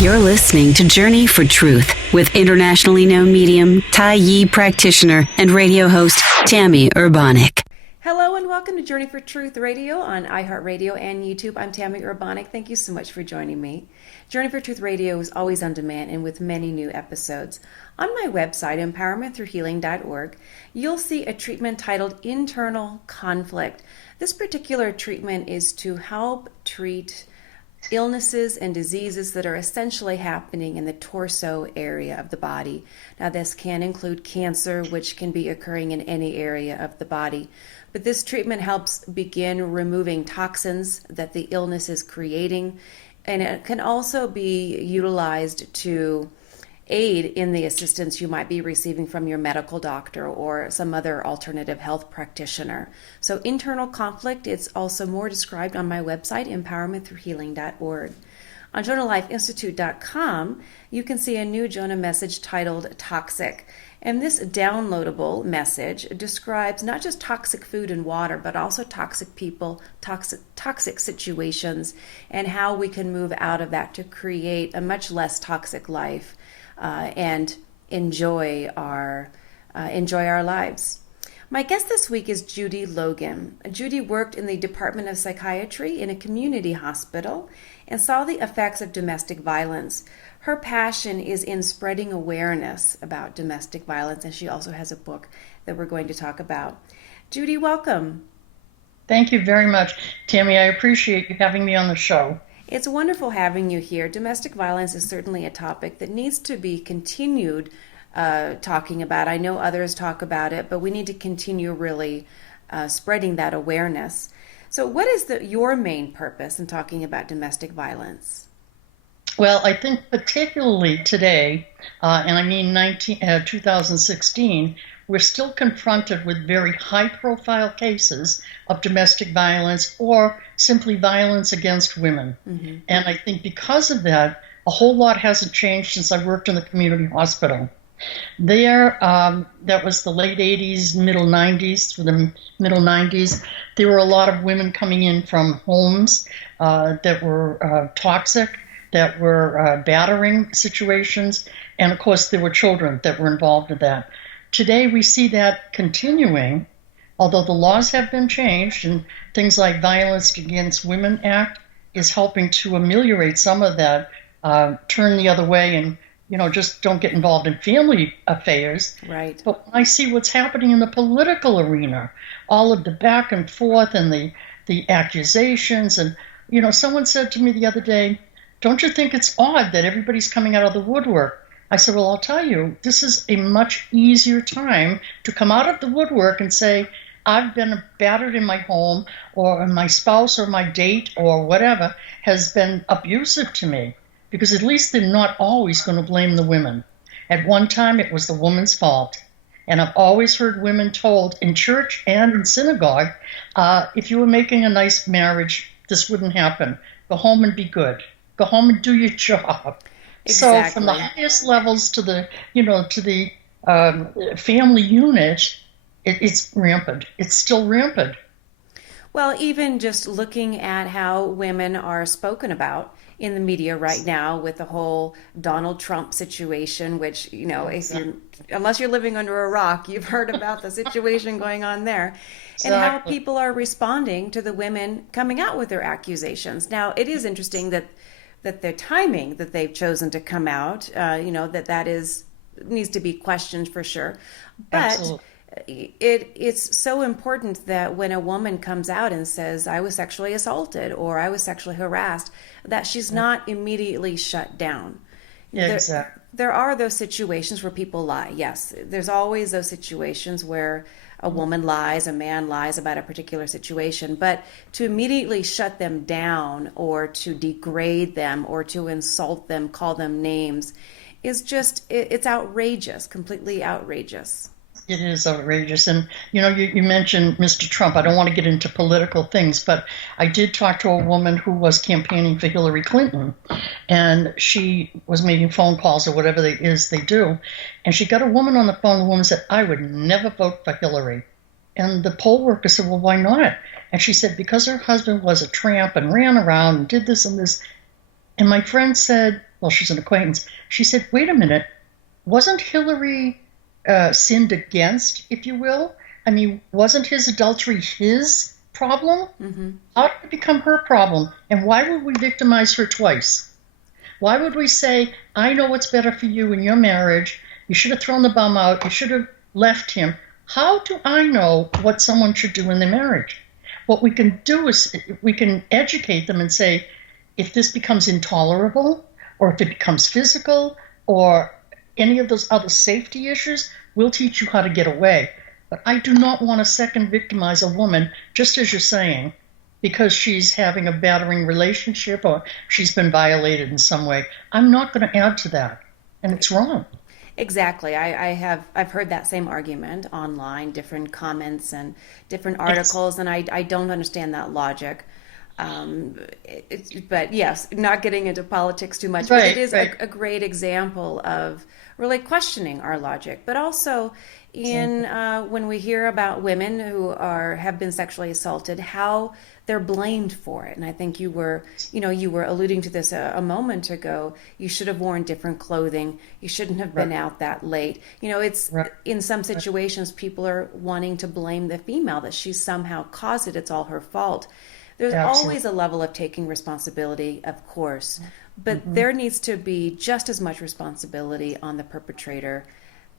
You're listening to Journey for Truth with internationally known medium, Tai Yi practitioner, and radio host Tami Urbanic. Hello and welcome to Journey for Truth Radio on iHeartRadio and YouTube. I'm Tami Urbanic. Thank you so much for joining me. Journey for Truth Radio is always on demand and with many new episodes. On my website, empowermentthroughhealing.org, you'll see a treatment titled Internal Conflict. This particular treatment is to help treat illnesses and diseases that are essentially happening in the torso area of the body. Now, this can include cancer, which can be occurring in any area of the body. But this treatment helps begin removing toxins that the illness is creating, and it can also be utilized to aid in the assistance you might be receiving from your medical doctor or some other alternative health practitioner. So internal conflict, it's also more described on my website, empowermentthroughhealing.org. On JonahLifeInstitute.com, you can see a new Jonah message titled Toxic. And this downloadable message describes not just toxic food and water, but also toxic people, toxic situations, and how we can move out of that to create a much less toxic life and enjoy our lives. My guest this week is Judy Logan. Judy worked in the Department of Psychiatry in a community hospital and saw the effects of domestic violence. Her passion is in spreading awareness about domestic violence, and she also has a book that we're going to talk about. Judy, welcome. Thank you very much, Tammy. I appreciate you having me on the show. It's wonderful having you here. Domestic violence is certainly a topic that needs to be continued talking about. I know others talk about it, but we need to continue really spreading that awareness. So what is your main purpose in talking about domestic violence? Well, I think particularly today, and I mean 2016, we're still confronted with very high-profile cases of domestic violence or simply violence against women. Mm-hmm. And I think because of that, a whole lot hasn't changed since I worked in the community hospital. There, that was the late 80s, middle 90s, through the middle 90s. There were a lot of women coming in from homes that were toxic, that were battering situations, and of course there were children that were involved in that. Today we see that continuing, although the laws have been changed and things like Violence Against Women Act is helping to ameliorate some of that, turn the other way and just don't get involved in family affairs. Right. But when I see what's happening in the political arena, all of the back and forth and the accusations, and someone said to me the other day, "Don't you think it's odd that everybody's coming out of the woodwork?" I said, well, I'll tell you, this is a much easier time to come out of the woodwork and say, I've been battered in my home, or my spouse or my date or whatever has been abusive to me, because at least they're not always going to blame the women. At one time, it was the woman's fault. And I've always heard women told in church and in synagogue, if you were making a nice marriage, this wouldn't happen. Go home and be good. Go home and do your job. Exactly. So from the highest levels to the family unit, it's rampant. It's still rampant. Well, even just looking at how women are spoken about in the media right now with the whole Donald Trump situation, which, unless you're living under a rock, you've heard about the situation going on there. Exactly. And how people are responding to the women coming out with their accusations. Now, it is interesting that their timing that they've chosen to come out, needs to be questioned for sure. But it's so important that when a woman comes out and says, I was sexually assaulted or I was sexually harassed, that she's not immediately shut down. Yeah, exactly. There are those situations where people lie. Yes, there's always those situations where a woman lies, a man lies about a particular situation, but to immediately shut them down or to degrade them or to insult them, call them names, is just, it's outrageous, completely outrageous. It is outrageous. And, you mentioned Mr. Trump. I don't want to get into political things, but I did talk to a woman who was campaigning for Hillary Clinton, and she was making phone calls or whatever it is they do. And she got a woman on the phone. The woman said, I would never vote for Hillary. And the poll worker said, well, why not? And she said, because her husband was a tramp and ran around and did this and this. And my friend said, well, she's an acquaintance. She said, wait a minute, wasn't Hillary sinned against, if you will? I mean, wasn't his adultery his problem? Mm-hmm. How did it become her problem? And why would we victimize her twice? Why would we say, I know what's better for you in your marriage. You should have thrown the bum out. You should have left him. How do I know what someone should do in their marriage? What we can do is we can educate them and say, if this becomes intolerable, or if it becomes physical, or any of those other safety issues, we'll teach you how to get away. But I do not want to second victimize a woman, just as you're saying, because she's having a battering relationship or she's been violated in some way. I'm not going to add to that. And it's wrong. Exactly. I've heard that same argument online, different comments and different articles, and I don't understand that logic. But yes, not getting into politics too much, but it is a great example of really questioning our logic, but also in when we hear about women who have been sexually assaulted, how they're blamed for it. And I think you were alluding to this a moment ago. You should have worn different clothing. You shouldn't have been out that late. It's in some situations people are wanting to blame the female, that she somehow caused it. It's all her fault. There's always a level of taking responsibility, of course, but there needs to be just as much responsibility on the perpetrator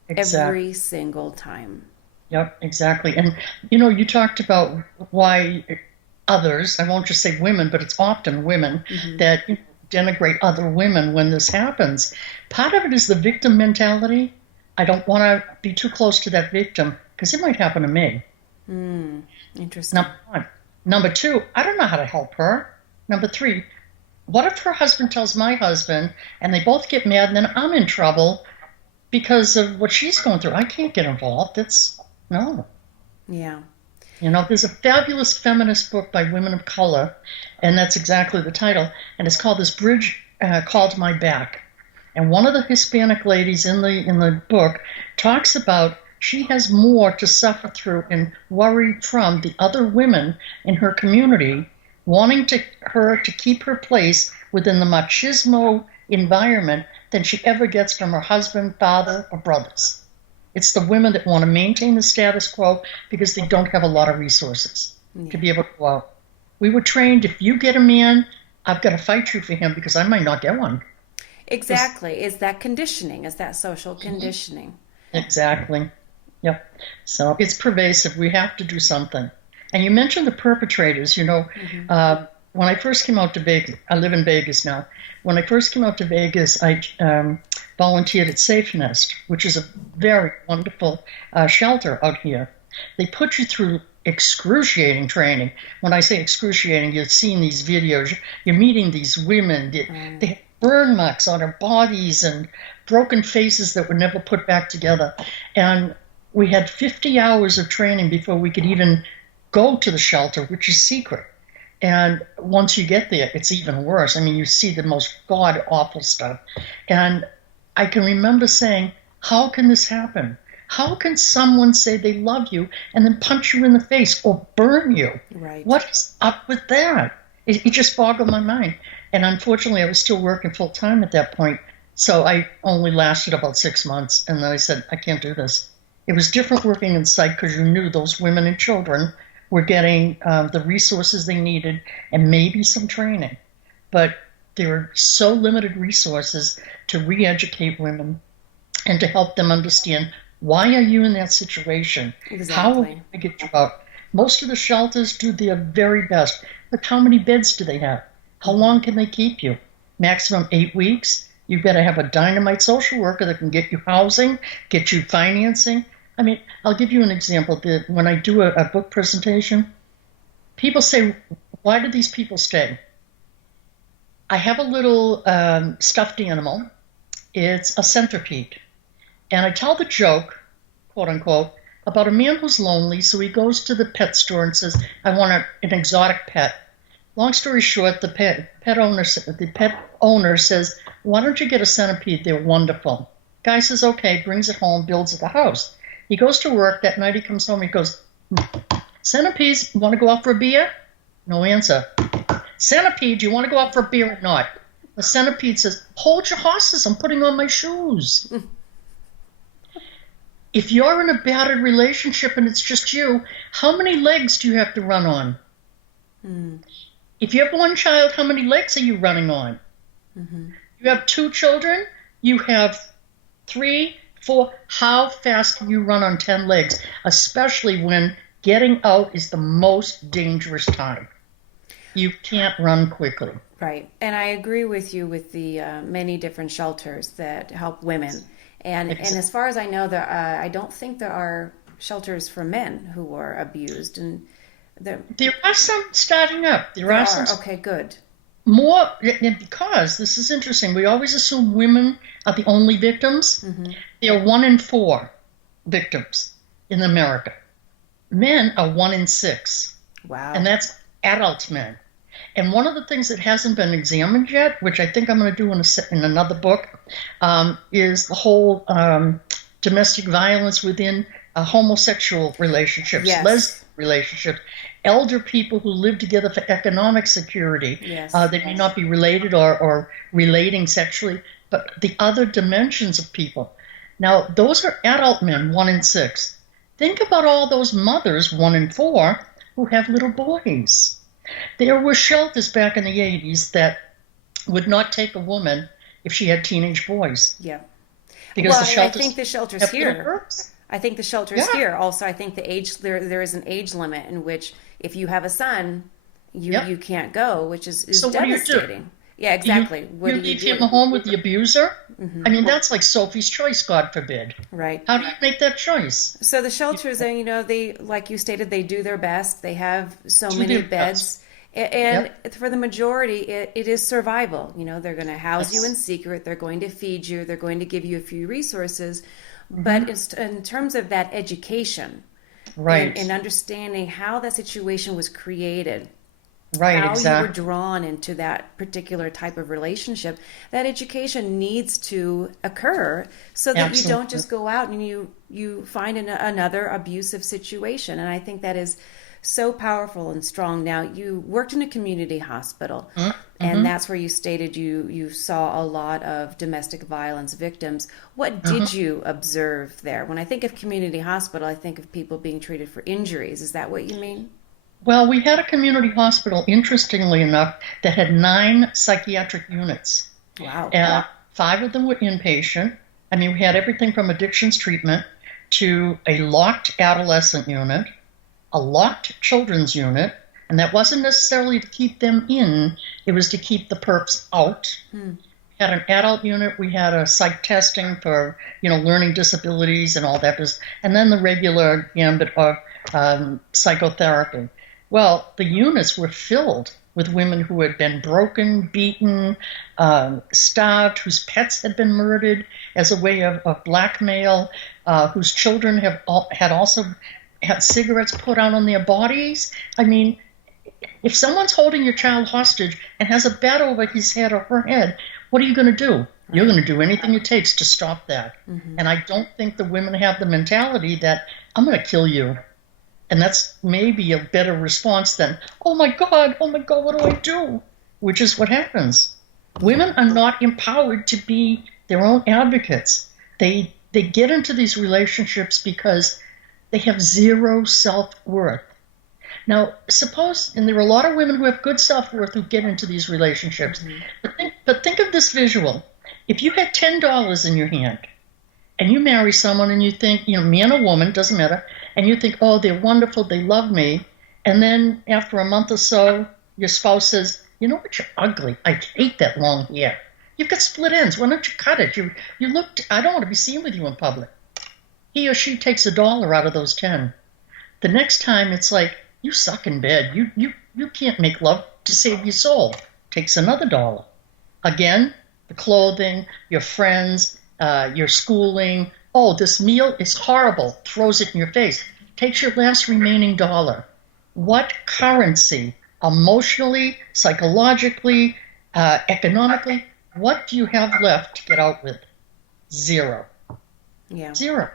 every single time. Yep, exactly. And, you talked about why others, I won't just say women, but it's often women that denigrate other women when this happens. Part of it is the victim mentality. I don't want to be too close to that victim because it might happen to me. Interesting. Number one. Number two, I don't know how to help her. Number three, what if her husband tells my husband and they both get mad and then I'm in trouble because of what she's going through? I can't get involved. No. Yeah. There's a fabulous feminist book by women of color, and that's exactly the title, and it's called This Bridge Called My Back. And one of the Hispanic ladies in the book talks about she has more to suffer through and worry from the other women in her community wanting her to keep her place within the machismo environment than she ever gets from her husband, father, or brothers. It's the women that want to maintain the status quo because they don't have a lot of resources to be able to go out. We were trained, if you get a man, I've got to fight you for him because I might not get one. Exactly. Is that conditioning? Is that social conditioning? Exactly. Yep. So it's pervasive. We have to do something. And you mentioned the perpetrators. When I first came out to Vegas, I live in Vegas now. When I first came out to Vegas, I volunteered at Safe Nest, which is a very wonderful shelter out here. They put you through excruciating training. When I say excruciating, you've seen these videos. You're meeting these women. They have burn marks on their bodies and broken faces that were never put back together. And we had 50 hours of training before we could even go to the shelter, which is secret. And once you get there, it's even worse. I mean, you see the most god-awful stuff. And I can remember saying, how can this happen? How can someone say they love you and then punch you in the face or burn you? Right. What is up with that? It just boggled my mind. And unfortunately, I was still working full-time at that point. So I only lasted about 6 months. And then I said, I can't do this. It was different working in psych because you knew those women and children were getting the resources they needed and maybe some training. But there were so limited resources to re-educate women and to help them understand, why are you in that situation? Exactly. How are we going to get you out? Most of the shelters do their very best. But how many beds do they have? How long can they keep you? Maximum 8 weeks? You better have a dynamite social worker that can get you housing, get you financing. I mean, I'll give you an example. When I do a book presentation, people say, why do these people stay? I have a little stuffed animal. It's a centipede. And I tell the joke, quote unquote, about a man who's lonely, so he goes to the pet store and says, I want an exotic pet. Long story short, the pet owner says, why don't you get a centipede? They're wonderful. Guy says, okay, brings it home, builds it a house. He goes to work. That night he comes home, he goes, centipede, you want to go out for a beer? No answer. Centipede, do you want to go out for a beer or not? The centipede says, hold your horses, I'm putting on my shoes. If you're in a battered relationship and it's just you, how many legs do you have to run on? If you have one child, how many legs are you running on? You have 2 children, you have 3, 4. How fast can you run on 10 legs? Especially when getting out is the most dangerous time. You can't run quickly. Right. And I agree with you with the many different shelters that help women. And as far as I know, I don't think there are shelters for men who are abused. And there are some starting up. There are some. Okay, good. More, because this is interesting. We always assume women are the only victims. There are 1 in 4 victims in America. Men are 1 in 6. Wow. And that's adult men. And one of the things that hasn't been examined yet, which I think I'm going to do in another book, is the whole domestic violence within homosexual relationships, lesbian relationships, elder people who live together for economic security. They may not be related or relating sexually, but the other dimensions of people. Now, those are adult men, 1 in 6. Think about all those mothers, 1 in 4, who have little boys. There were shelters back in the 80s that would not take a woman if she had teenage boys. Yeah. Because well, the shelters I think the shelters here. I think the shelters here. Also, I think the age there is an age limit in which if you have a son, you can't go, which is so devastating. What do you do? Yeah, exactly. You leave him home with the abuser? I mean, that's like Sophie's Choice, God forbid. Right. How do you make that choice? So the shelters, they, like you stated, they do their best. They have so many beds. And for the majority, it is survival. They're going to house you in secret. They're going to feed you. They're going to give you a few resources. But it's, in terms of that education, and understanding how that situation was created, how you were drawn into that particular type of relationship, that education needs to occur so that you don't just go out and you find another abusive situation. And I think that is so powerful and strong. Now, you worked in a community hospital, and that's where you stated you saw a lot of domestic violence victims. What did you observe there? When I think of community hospital, I think of people being treated for injuries. Is that what you mean? Well, we had a community hospital, interestingly enough, that had 9 psychiatric units. Wow. 5 of them were inpatient. I mean, we had everything from addictions treatment to a locked adolescent unit, a locked children's unit, and that wasn't necessarily to keep them in, it was to keep the perps out. We had an adult unit, we had a psych testing for, learning disabilities and all that, and then the regular gambit of psychotherapy. Well, the units were filled with women who had been broken, beaten, starved, whose pets had been murdered as a way of blackmail, whose children had also had cigarettes put out on their bodies. I mean, if someone's holding your child hostage and has a bat over his head or her head, what are you going to do? You're going to do anything it takes to stop that. And I don't think the women have the mentality that I'm going to kill you. And that's maybe a better response than, oh my God, what do I do? Which is what happens. Women are not empowered to be their own advocates. They get into these relationships because they have zero self-worth. Now, suppose, and there are a lot of women who have good self-worth who get into these relationships, but think of this visual. If you had $10 in your hand and you marry someone and you think, man or woman, doesn't matter, and you think, oh, they're wonderful, they love me, and then after a month or so, your spouse says, you know what, you're ugly, I hate that long hair. You've got split ends, why don't you cut it? You look, I don't want to be seen with you in public. He or she takes $1 out of those 10. The next time it's like, you suck in bed, you can't make love to save your soul. Takes another $1. Again, the clothing, your friends, your schooling. Oh, this meal is horrible. Throws it in your face. Takes your last remaining $1. What currency, emotionally, psychologically, economically, what do you have left to get out with? Zero. Yeah. Zero.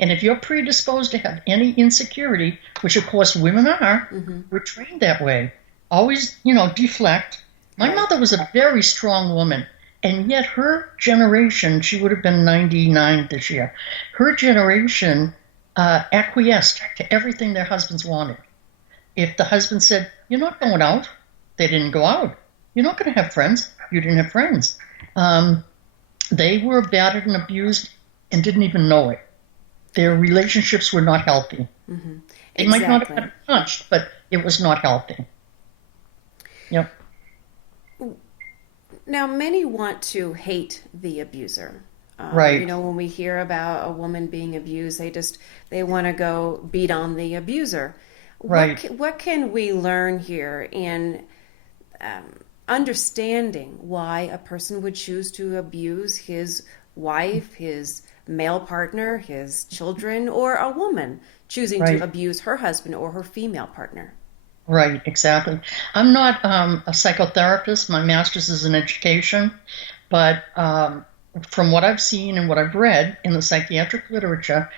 And if you're predisposed to have any insecurity, which of course women are, we're trained that way. Always, deflect. My Right. mother was a very strong woman, and yet her generation, she would have been 99 this year, her generation acquiesced to everything their husbands wanted. If the husband said, "You're not going out," they didn't go out. "You're not going to have friends," you didn't have friends. They were battered and abused and didn't even know it. Their relationships were not healthy. Mm-hmm. They might not have been punched, but it was not healthy. Yep. Now, many want to hate the abuser. Right. You know, when we hear about a woman being abused, they want to go beat on the abuser. Right. What can we learn here in understanding why a person would choose to abuse his wife, his male partner, his children, or a woman choosing Right. to abuse her husband or her female partner? Right, exactly. I'm not a psychotherapist. My master's is in education, but from what I've seen and what I've read in the psychiatric literature,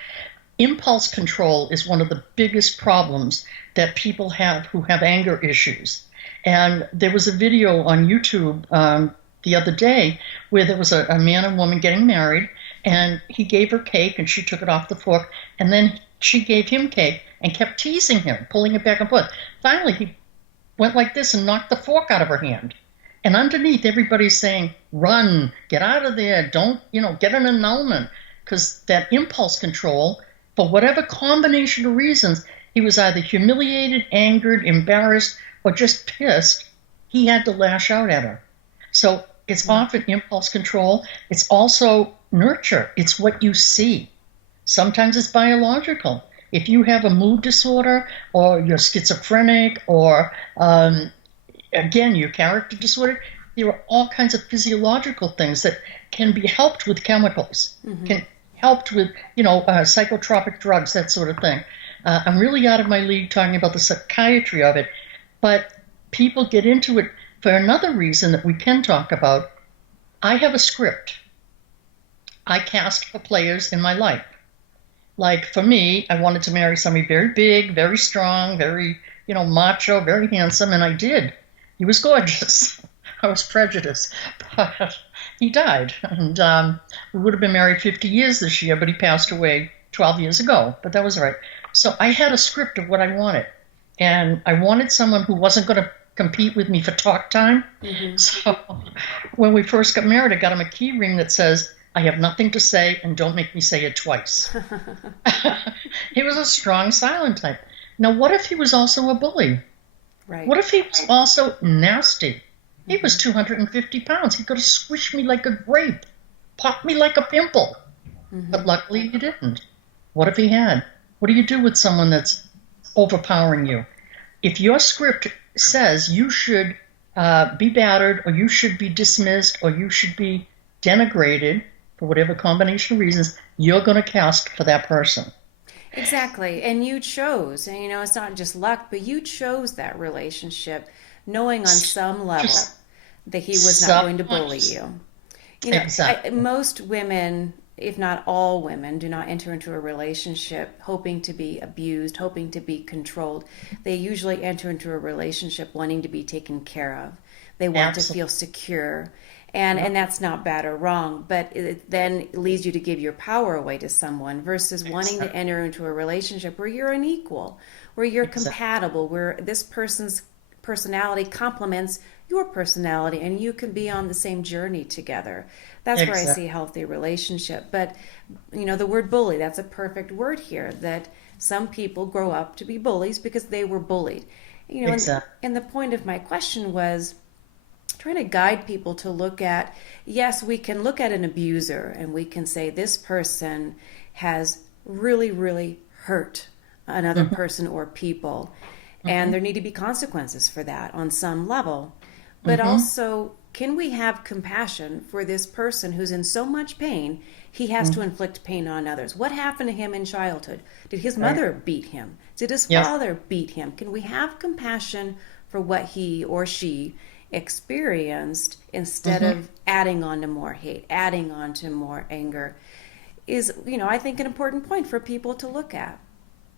impulse control is one of the biggest problems that people have who have anger issues. And there was a video on YouTube the other day where there was a man and woman getting married, and he gave her cake and she took it off the fork, and then she gave him cake and kept teasing him, pulling it back and forth. Finally, he went like this and knocked the fork out of her hand. And underneath, everybody's saying, "Run, get out of there, don't, get an annulment." Because that impulse control, for whatever combination of reasons, he was either humiliated, angered, embarrassed, or just pissed. He had to lash out at her. So it's often impulse control. It's also nurture. It's what you see. Sometimes it's biological. If you have a mood disorder or you're schizophrenic or, again, your character disorder, there are all kinds of physiological things that can be helped with chemicals, can helped with, psychotropic drugs, that sort of thing. I'm really out of my league talking about the psychiatry of it, but people get into it for another reason that we can talk about. I have a script. I cast for players in my life. Like for me, I wanted to marry somebody very big, very strong, very, macho, very handsome, and I did. He was gorgeous. I was prejudiced, but he died. And we would have been married 50 years this year, but he passed away 12 years ago, but that was all right. So I had a script of what I wanted, and I wanted someone who wasn't going to compete with me for talk time. So when we first got married, I got him a key ring that says, "I have nothing to say, and don't make me say it twice." He was a strong, silent type. Now, what if he was also a bully? Right. What if he was also nasty? He was 250 pounds. He could have squished me like a grape, popped me like a pimple. But luckily he didn't. What if he had? What do you do with someone that's overpowering you? If your script says you should be battered, or you should be dismissed, or you should be denigrated, for whatever combination of reasons, you're going to cast for that person. Exactly. And you chose, and it's not just luck, but you chose that relationship knowing on some level that he was not going to bully you. Exactly. Most women, if not all women, do not enter into a relationship hoping to be abused, hoping to be controlled. They usually enter into a relationship wanting to be taken care of. They want to feel secure. And that's not bad or wrong, but it then leads you to give your power away to someone versus wanting to enter into a relationship where you're an equal, where you're compatible, where this person's personality complements your personality and you can be on the same journey together. That's where I see a healthy relationship. But, the word bully, that's a perfect word here, that some people grow up to be bullies because they were bullied. And the point of my question was trying to guide people to look at, yes, we can look at an abuser and we can say this person has really, really hurt another person or people. And there need to be consequences for that on some level. But also, can we have compassion for this person who's in so much pain, he has to inflict pain on others? What happened to him in childhood? Did his mother beat him? Did his father beat him? Can we have compassion for what he or she experienced instead of adding on to more hate, adding on to more anger? Is, I think an important point for people to look at.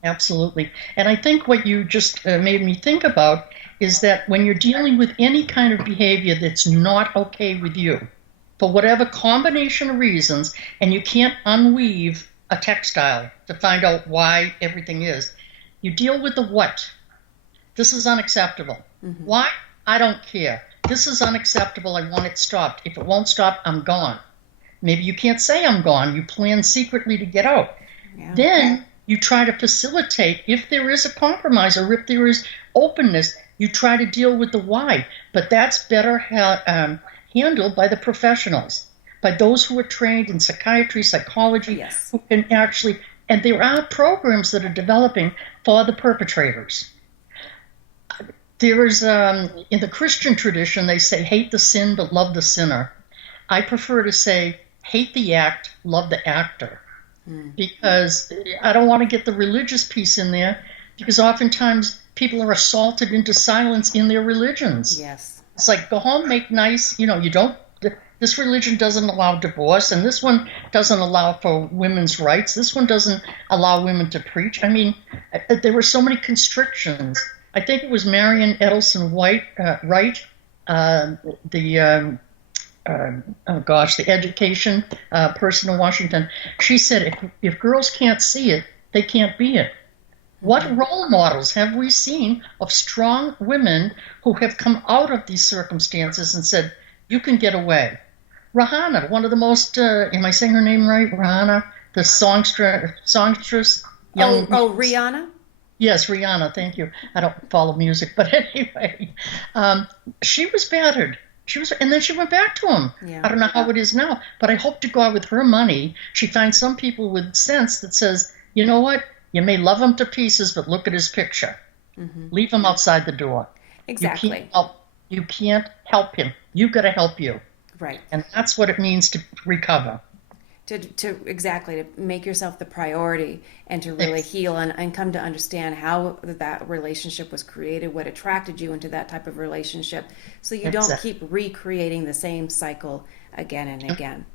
Absolutely. And I think what you just made me think about is that when you're dealing with any kind of behavior that's not okay with you, for whatever combination of reasons, and you can't unweave a textile to find out why everything is, you deal with the what. This is unacceptable. Mm-hmm. Why? I don't care. This is unacceptable. I want it stopped. If it won't stop, I'm gone. Maybe you can't say I'm gone. You plan secretly to get out. Yeah. Then you try to facilitate, if there is a compromise or if there is openness, you try to deal with the why. But that's better handled by the professionals, by those who are trained in psychiatry, psychology, yes, who can actually, and there are programs that are developing for the perpetrators. There is, in the Christian tradition, they say, hate the sin, but love the sinner. I prefer to say, hate the act, love the actor. Because I don't want to get the religious piece in there, because oftentimes people are assaulted into silence in their religions. Yes. It's like, go home, make nice, you don't, this religion doesn't allow divorce, and this one doesn't allow for women's rights. This one doesn't allow women to preach. I mean, there were so many constrictions. I think it was Marian Edelson Wright, the education person in Washington. She said, if girls can't see it, they can't be it. What role models have we seen of strong women who have come out of these circumstances and said, you can get away? Rihanna, one of the most, am I saying her name right? Rihanna, the songstress. Rihanna? Yes, Rihanna, thank you. I don't follow music, but anyway, she was battered. And then she went back to him. Yeah. I don't know how it is now, but I hope to God with her money, she finds some people with sense that says, you know what? You may love him to pieces, but look at his picture. Mm-hmm. Leave him outside the door. Exactly. You can't help him. You've got to help you. Right. And that's what it means to recover. To make yourself the priority and to really heal and come to understand how that relationship was created, what attracted you into that type of relationship, so you don't keep recreating the same cycle again and again.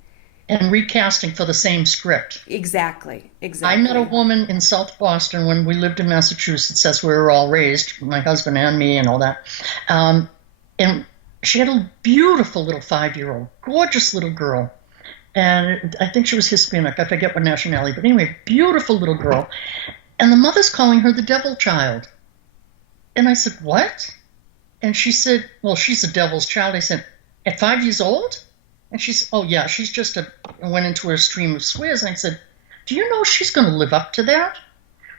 And recasting for the same script. Exactly. I met a woman in South Boston when we lived in Massachusetts. That's where we were all raised, my husband and me and all that. And she had a beautiful little 5-year-old, gorgeous little girl. And I think she was Hispanic. I forget what nationality. But anyway, beautiful little girl. And the mother's calling her the devil child. And I said, what? And she said, well, she's the devil's child. I said, at 5 years old? And she said, oh, yeah, she's just went into a stream of swears. And I said, do you know she's going to live up to that?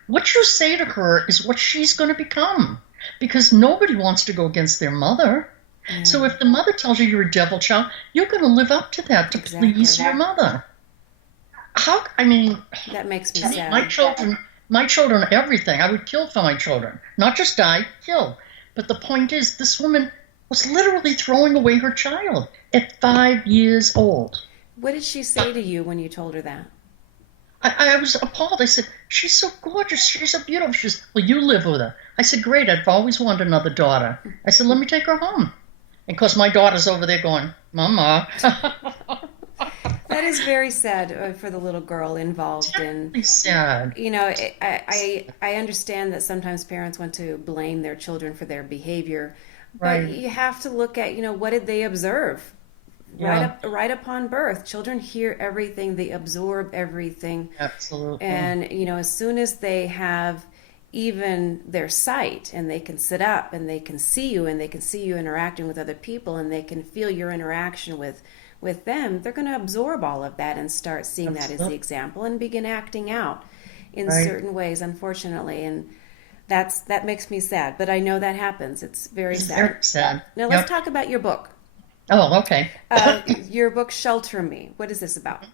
What you say to her is what she's going to become. Because nobody wants to go against their mother. Yeah. So if the mother tells you you're a devil child, you're going to live up to that to please your mother. That makes me sad. My children are everything. I would kill for my children. Not just die, kill. But the point is, this woman was literally throwing away her child at 5 years old. What did she say to you when you told her that? I was appalled. I said, she's so gorgeous. She's so beautiful. She said, well, you live with her. I said, great. I've always wanted another daughter. I said, let me take her home. And of course, my daughter's over there going, Mama. That is very sad for the little girl involved. Terribly sad. I understand that sometimes parents want to blame their children for their behavior, right. But you have to look at, what did they observe? Yeah. Right upon birth, children hear everything, they absorb everything. Absolutely. And, as soon as they have even their sight and they can sit up and they can see you and they can see you interacting with other people and they can feel your interaction with them, they're going to absorb all of that and start seeing that as the example and begin acting out in certain ways, unfortunately. And that makes me sad, but I know that happens. It's very sad. Very sad. Now let's talk about your book. Oh, okay. Your book, Shelter Me. What is this about?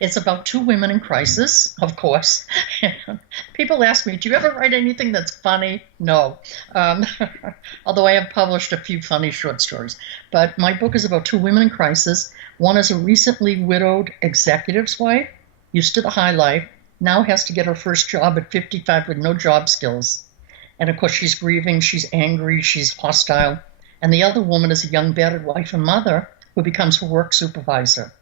It's about two women in crisis, of course. People ask me, do you ever write anything that's funny? No. Although I have published a few funny short stories. But my book is about two women in crisis. One is a recently widowed executive's wife, used to the high life, now has to get her first job at 55 with no job skills. And of course, she's grieving, she's angry, she's hostile. And the other woman is a young battered wife and mother who becomes her work supervisor.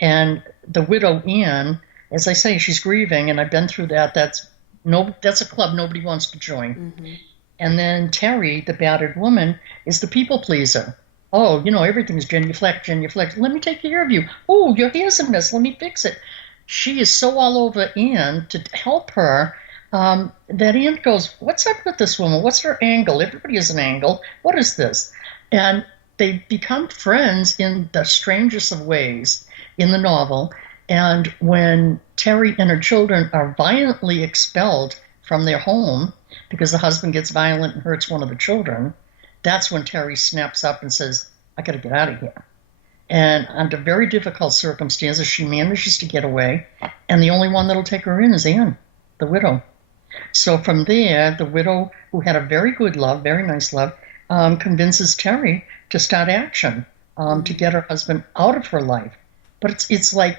And the widow, Anne, as I say, she's grieving, and I've been through that. That's No, that's a club nobody wants to join. Mm-hmm. And then Terry, the battered woman, is the people pleaser. Oh, everything's genuflect. Let me take care of you. Oh, your hair's a mess. Let me fix it. She is so all over Anne to help her that Anne goes, what's up with this woman? What's her angle? Everybody has an angle. What is this? And they become friends in the strangest of ways in the novel. And when Terry and her children are violently expelled from their home because the husband gets violent and hurts one of the children, that's when Terry snaps up and says, I got to get out of here. And under very difficult circumstances, she manages to get away. And the only one that'll take her in is Anne, the widow. So from there, the widow, who had a very good love, very nice love, convinces Terry to start action to get her husband out of her life. But it's like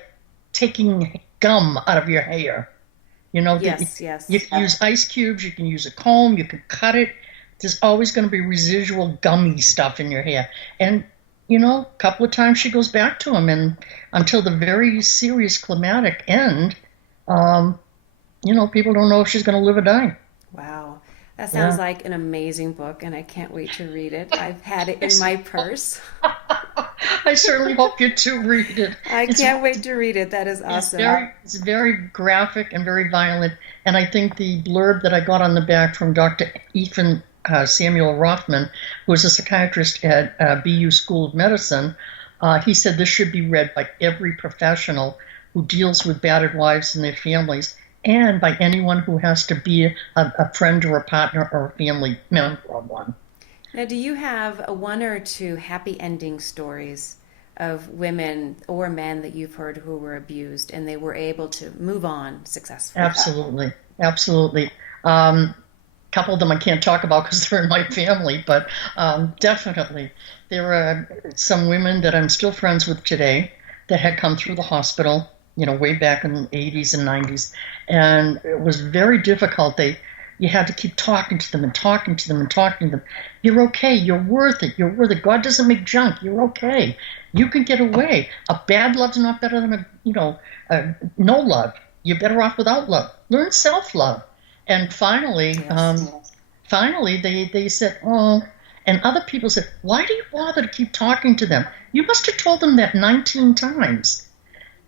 taking gum out of your hair. Yes. You can use ice cubes, you can use a comb, you can cut it. There's always going to be residual gummy stuff in your hair. And, a couple of times she goes back to him, and until the very serious climatic end, people don't know if she's going to live or die. Wow. That sounds like an amazing book, and I can't wait to read it. I've had it in my purse. I certainly hope you do read it. I can't wait to read it. That is awesome. It's very graphic and very violent. And I think the blurb that I got on the back from Dr. Ethan Samuel Rothman, who is a psychiatrist at BU School of Medicine, he said this should be read by every professional who deals with battered wives and their families, and by anyone who has to be a friend or a partner or a family member of one. Now, do you have one or two happy ending stories of women or men that you've heard who were abused and they were able to move on successfully? Absolutely. Couple of them I can't talk about because they're in my family, but definitely there are some women that I'm still friends with today that had come through the hospital, way back in the 80s and 90s, and it was very difficult. You had to keep talking to them and talking to them and talking to them. You're okay. You're worth it. You're worth it. God doesn't make junk. You're okay. You can get away. A bad love's not better than no love. You're better off without love. Learn self-love. And finally, they said, oh, and other people said, why do you bother to keep talking to them? You must have told them that 19 times.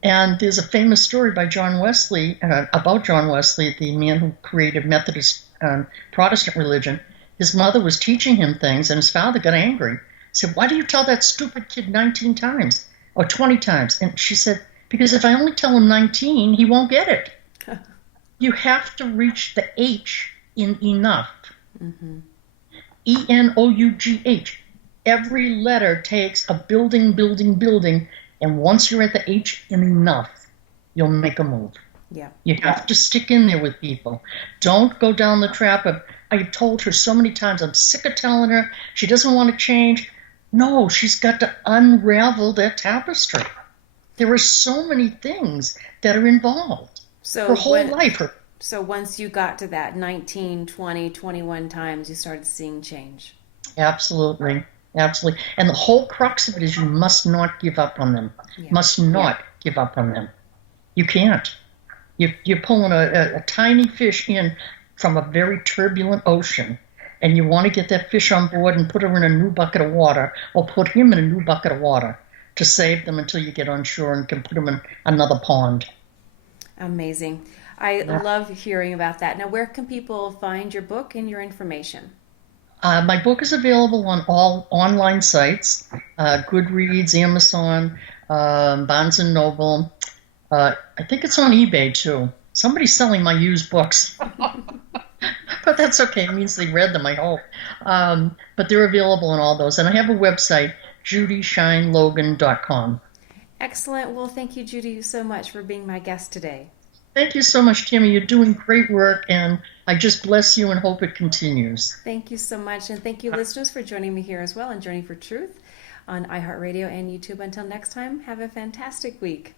And there's a famous story by John Wesley, about John Wesley, the man who created Methodist Protestant religion. His mother was teaching him things, and his father got angry. He said, why do you tell that stupid kid 19 times or 20 times? And she said, because if I only tell him 19, he won't get it. You have to reach the H in enough. Mm-hmm. ENOUGH. Every letter takes a building, and once you're at the H in enough, you'll make a move. Yeah. You have to stick in there with people. Don't go down the trap of, I've told her so many times, I'm sick of telling her, she doesn't want to change. No, she's got to unravel that tapestry. There are so many things that are involved. So her whole life. So once you got to that 19, 20, 21 times, you started seeing change. Absolutely. And the whole crux of it is you must not give up on them. Yeah. Must not give up on them. You can't. You're pulling a tiny fish in from a very turbulent ocean, and you want to get that fish on board and put her in a new bucket of water, or put him in a new bucket of water to save them until you get on shore and can put them in another pond. Amazing. I love hearing about that. Now, where can people find your book and your information? My book is available on all online sites, Goodreads, Amazon, Barnes & Noble. I think it's on eBay, too. Somebody's selling my used books. But that's okay. It means they read them, I hope. But they're available on all those. And I have a website, JudyShineLogan.com. Excellent. Well, thank you, Judy, so much for being my guest today. Thank you so much, Tami. You're doing great work, and I just bless you and hope it continues. Thank you so much, and thank you, listeners, for joining me here as well on Journey for Truth on iHeartRadio and YouTube. Until next time, have a fantastic week.